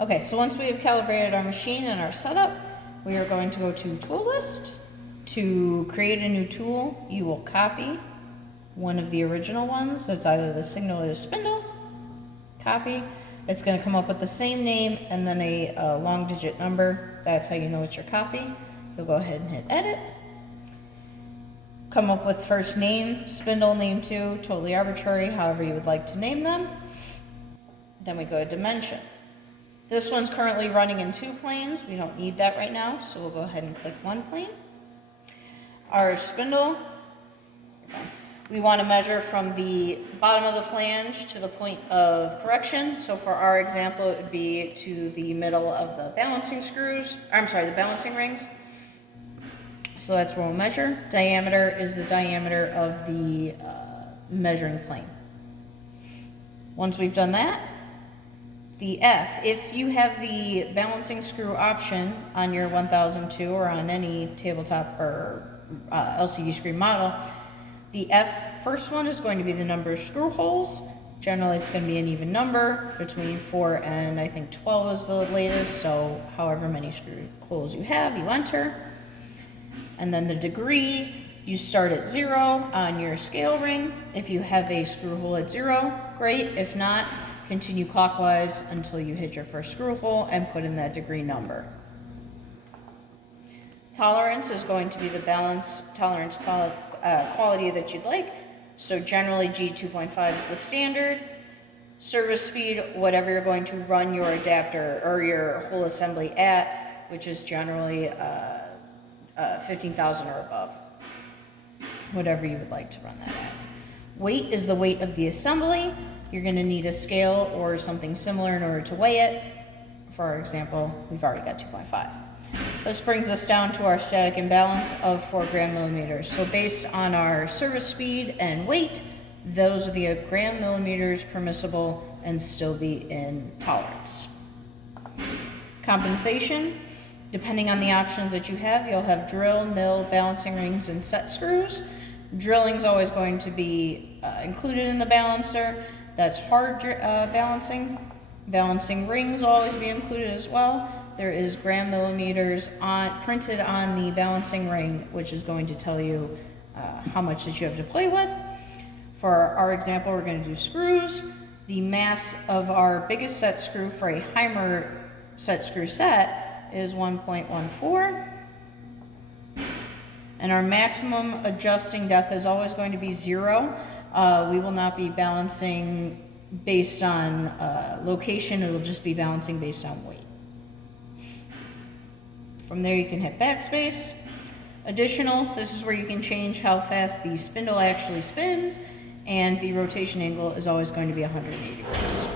Okay, so once we have calibrated our machine and our setup, we are going to go to Tool List. To create a new tool, you will copy one of the original ones. That's either the signal or the spindle. Copy. It's going to come up with the same name and then a long digit number. That's how you know it's your copy. You'll go ahead and hit Edit. Come up with first name, spindle name 2, totally arbitrary, however you would like to name them. Then we go to dimension. This one's currently running in 2 planes. We don't need that right now, so we'll go ahead and click 1 plane. Our spindle, we want to measure from the bottom of the flange to the point of correction. So for our example, it would be to the middle of the balancing screws, the balancing rings. So that's where we'll measure. Diameter is the diameter of the measuring plane. Once we've done that, the F, if you have the balancing screw option on your 1002 or on any tabletop or LCD screen model, the F first one is going to be the number of screw holes. Generally, it's going to be an even number between 4 and I think 12 is the latest. So however many screw holes you have, you enter. And then the degree, you start at 0 on your scale ring. If you have a screw hole at 0, great. If not, continue clockwise until you hit your first screw hole and put in that degree number. Tolerance is going to be the balance tolerance quality that you'd like. So generally G2.5 is the standard. Service speed, whatever you're going to run your adapter or your whole assembly at, which is generally 15,000 or above. Whatever you would like to run that at. Weight is the weight of the assembly. You're going to need a scale or something similar in order to weigh it. For our example, we've already got 2.5. This brings us down to our static imbalance of 4 gram millimeters. So based on our service speed and weight, those are the gram millimeters permissible and still be in tolerance. Compensation, depending on the options that you have, you'll have drill, mill, balancing rings, and set screws. Drilling is always going to be included in the balancer. That's hard balancing. Balancing rings will always be included as well. There is gram millimeters printed on the balancing ring, which is going to tell you how much that you have to play with. For our example, we're going to do screws. The mass of our biggest set screw for a Haimer set screw set is 1.14. And our maximum adjusting depth is always going to be 0. We will not be balancing based on location. It will just be balancing based on weight. From there you can hit backspace. Additional, this is where you can change how fast the spindle actually spins, and the rotation angle is always going to be 180 degrees.